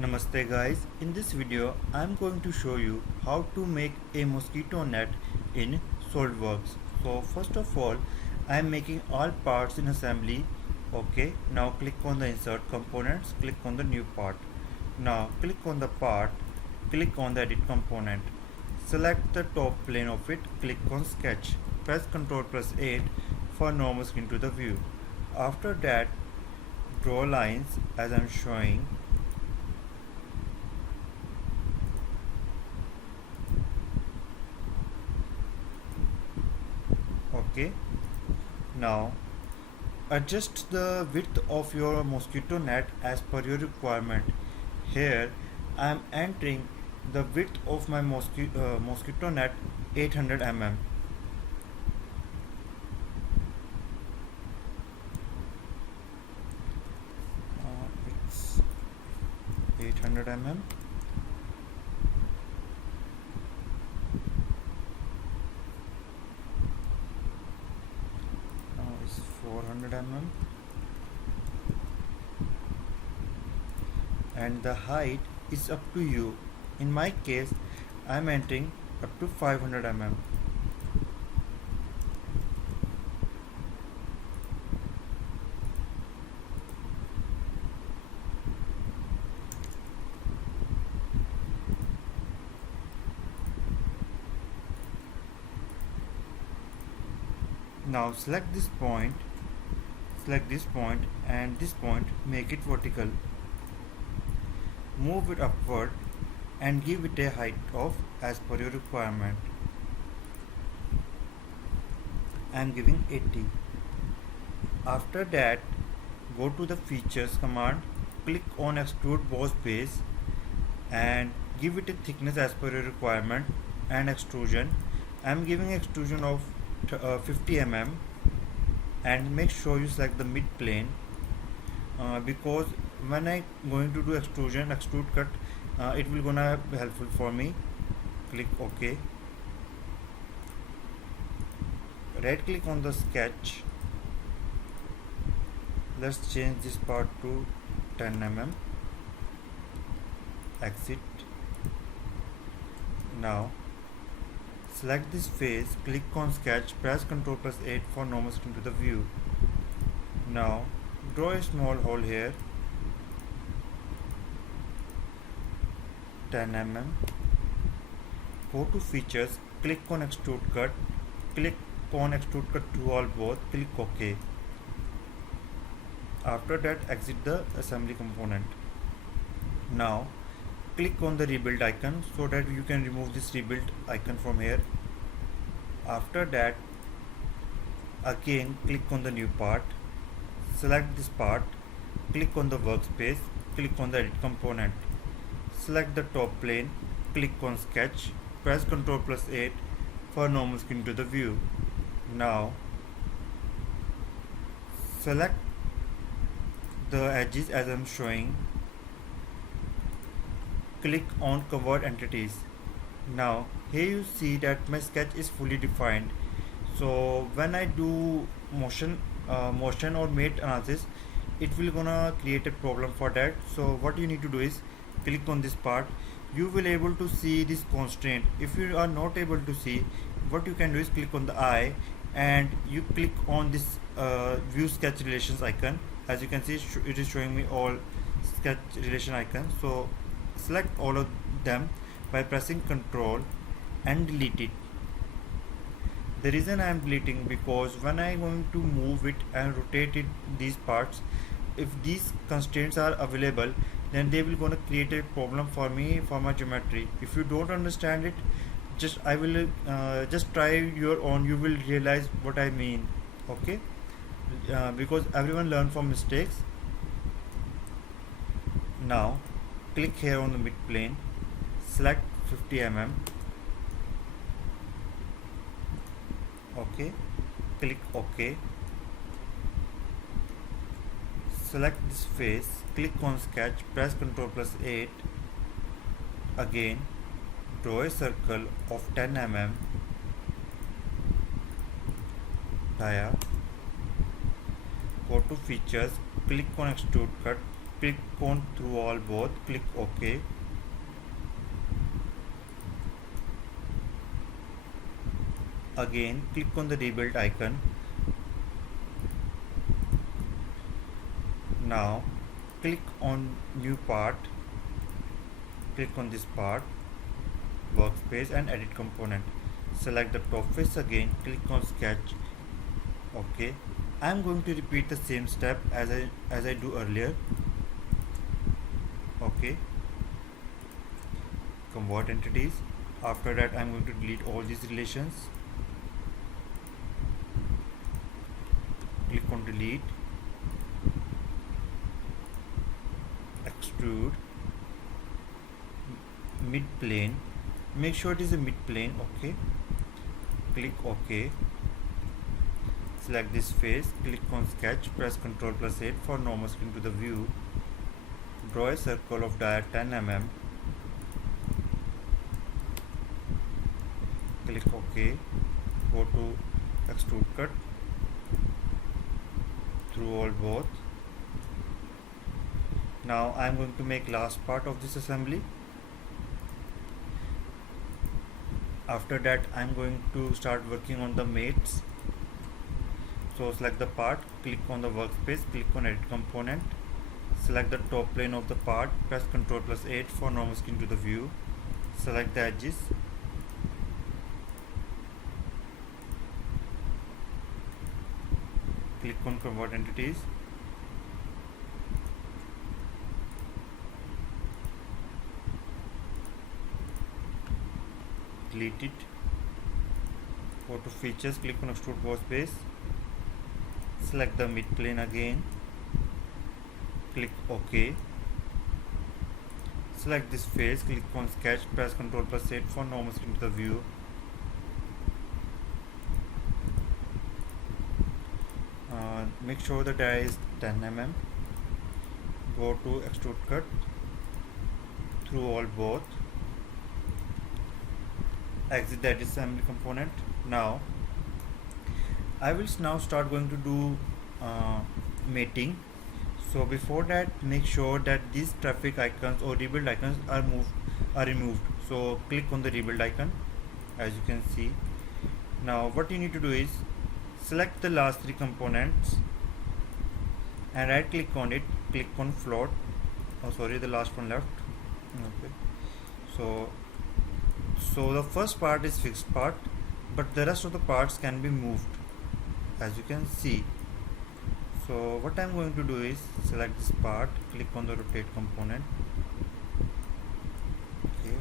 Namaste guys, in this video I am going to show you how to make a mosquito net in Solidworks. So first of all I am making all parts in assembly. Okay, now click on the insert components, click on the new part. Now click on the part, click on the edit component. Select the top plane of it, click on sketch. Press Ctrl plus 8 for normal skin to the view. After that draw lines as I am showing. Okay, now adjust the width of your mosquito net as per your requirement. Here I am entering the width of my mosquito net 800 mm. It's 800 mm. Now it's 400 mm. And the height is up to you. In my case I am entering up to 500 mm. Now select this point and this point, make it vertical, move it upward and give it a height of as per your requirement. I am giving 80. After that go to the features command, click on extrude boss base and give it a thickness as per your requirement and extrusion. I am giving extrusion of 50 mm and make sure you select the mid plane because when I going to do extrude cut, it will gonna be helpful for me. Click OK. Right click on the sketch. Let's change this part to 10 mm. Exit. Now select this face, click on sketch, press Ctrl plus 8 for normal skin to the view. Now draw a small hole here, 10 mm. Go to features, click on extrude cut, click on extrude cut to all both, click OK. After that exit the assembly component. Now click on the rebuild icon so that you can remove this rebuild icon from here. After that again click on the new part, select this part, click on the workspace, click on the edit component, select the top plane, click on sketch, press Ctrl plus 8 for normal skin to the view. Now select the edges as I am showing, click on convert entities. Now here you see that my sketch is fully defined, so when I do motion or mate analysis, it will gonna create a problem for that. So what you need to do is click on this part, you will able to see this constraint. If you are not able to see, what you can do is click on the eye and you click on this view sketch relations icon. As you can see, it is showing me all sketch relation icons, so select all of them by pressing Ctrl and delete it. The reason I am deleting because when I am going to move it and rotate it, these parts, if these constraints are available, then they will gonna create a problem for me for my geometry. If you don't understand it, just try your own, you will realize what I mean. Okay, because everyone learn from mistakes. Now click here on the mid plane, select 50 mm. Okay, click OK. Select this face, click on sketch, press Ctrl plus 8. Again draw a circle of 10 mm dia. Go to features, click on extrude cut, click on through all both, click OK. Again click on the rebuild icon. Now click on new part, click on this part, workspace and edit component. Select the top face again, click on sketch, OK. I am going to repeat the same step as I do earlier. OK. Convert entities. After that I am going to delete all these relations. Click on delete, extrude, mid plane, make sure it is a mid plane. OK, click OK. Select this face, click on sketch, press Ctrl plus 8 for normal screen to the view. Draw a circle of diameter 10 mm. Click OK. Go to extrude cut through all both. Now I am going to make last part of this assembly. After that I am going to start working on the mates. So select the part, click on the workspace, click on edit component, select the top plane of the part, press Ctrl plus 8 for normal screen to the view, select the edges, click on convert entities, delete it, go to features, click on extrude boss base, select the mid plane again, click OK, select this face, click on sketch, press Ctrl plus 8 for normal screen to the view, make sure the die is 10 mm, go to extrude cut through all both, exit that assembly component. Now I will now start going to do mating. So before that, make sure that these traffic icons or rebuild icons are removed. So click on the rebuild icon, as you can see. Now what you need to do is select the last three components and right click on it, click on float. Oh sorry, the last one left. Okay. So the first part is fixed part, but the rest of the parts can be moved, as you can see. So what I'm going to do is select this part, click on the rotate component, okay,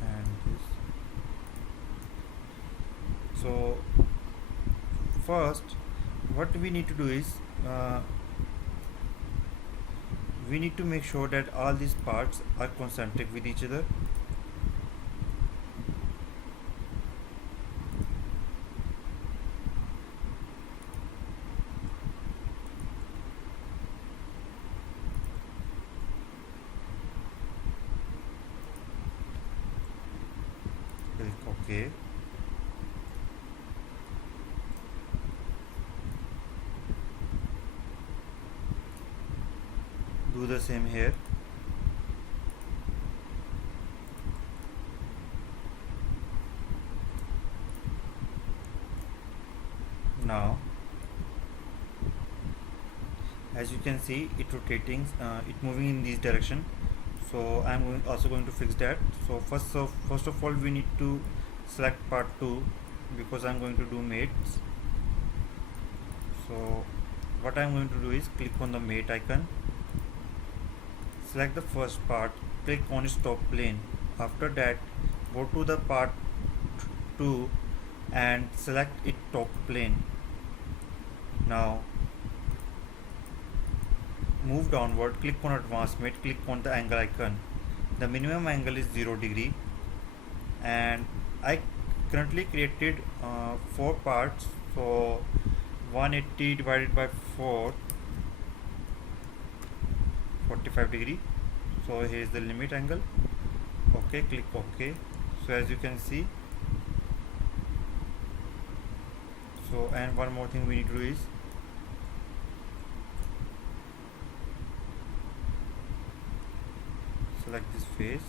and this. So first what we need to do is we need to make sure that all these parts are concentric with each other. Click OK. Do the same here. Now as you can see, it rotating, it moving in this direction. So I'm also going to fix that. So first of all we need to select part 2 because I'm going to do mates. So what I'm going to do is click on the mate icon, select the first part, click on its top plane. After that go to the part 2 and select its top plane. Now move downward, click on advanced mate, click on the angle icon. The minimum angle is 0 degree and I currently created 4 parts. So 180 divided by 4, 45 degree. So here is the limit angle. Okay, click OK. So as you can see, so and one more thing we need to do is select this face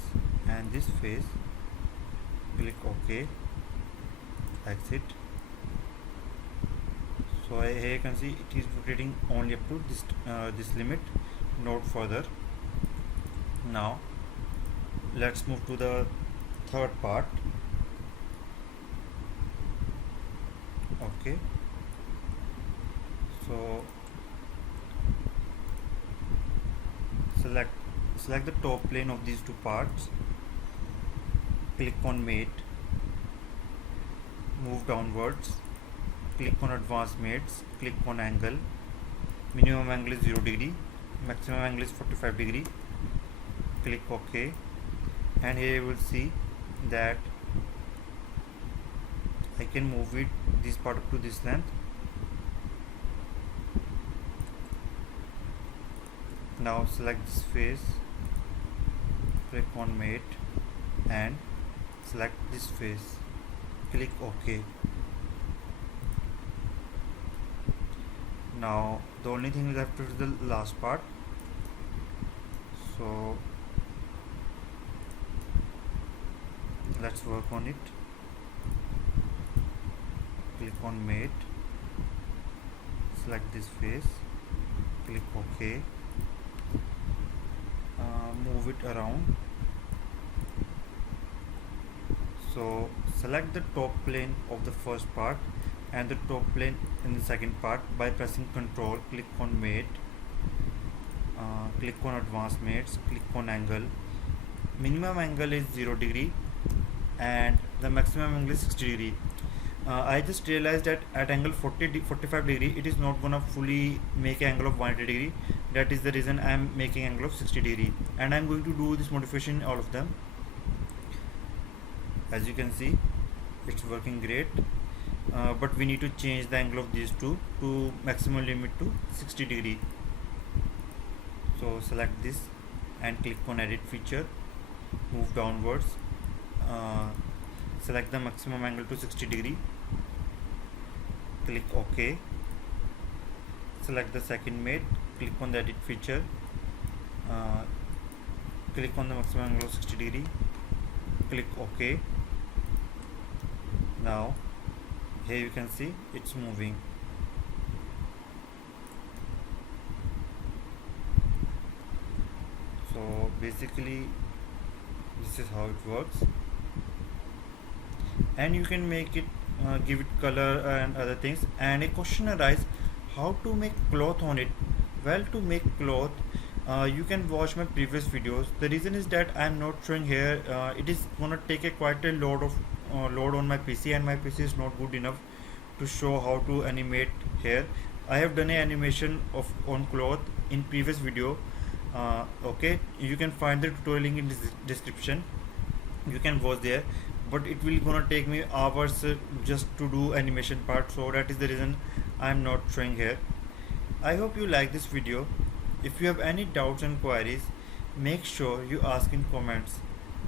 and this face, click OK, exit. So here you can see it is rotating only up to this limit, not further. Now let's move to the third part. Okay, so select the top plane of these two parts, click on mate, move downwards, click on advanced mates, click on angle. Minimum angle is 0 degree, maximum angle is 45 degree, click OK, and here you will see that I can move it this part up to this length. Now select this face, click on mate and select this face, click OK. Now the only thing left is the last part, so let's work on it. Click on mate, select this face, click OK, move it around. So select the top plane of the first part and the top plane in the second part by pressing Ctrl, click on mate, click on advanced mates, click on angle. Minimum angle is 0 degree and the maximum angle is 60 degree. I just realized that at angle 45 degree it is not gonna fully make an angle of 180 degree. That is the reason I am making angle of 60 degree, and I am going to do this modification in all of them. As you can see, it's working great, but we need to change the angle of these two to maximum limit to 60 degree. So select this and click on edit feature, move downwards, select the maximum angle to 60 degree, click OK, select the second mate, click on the edit feature, click on the maximum angle of 60 degree, click OK. Now here you can see it's moving. So basically this is how it works, and you can make it give it color and other things. And a question arises, how to make cloth on it? Well, to make cloth, you can watch my previous videos. The reason is that I am not showing here, it is gonna take a quite a load on my PC, and my PC is not good enough to show how to animate here. I have done an animation on cloth in previous video. Okay, you can find the tutorial link in this description, you can watch there, but it will gonna take me hours just to do animation part, so that is the reason I am not showing here. I hope you like this video. If you have any doubts and queries, make sure you ask in comments.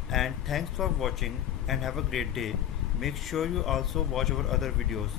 And thanks for watching and have a great day. Make sure you also watch our other videos.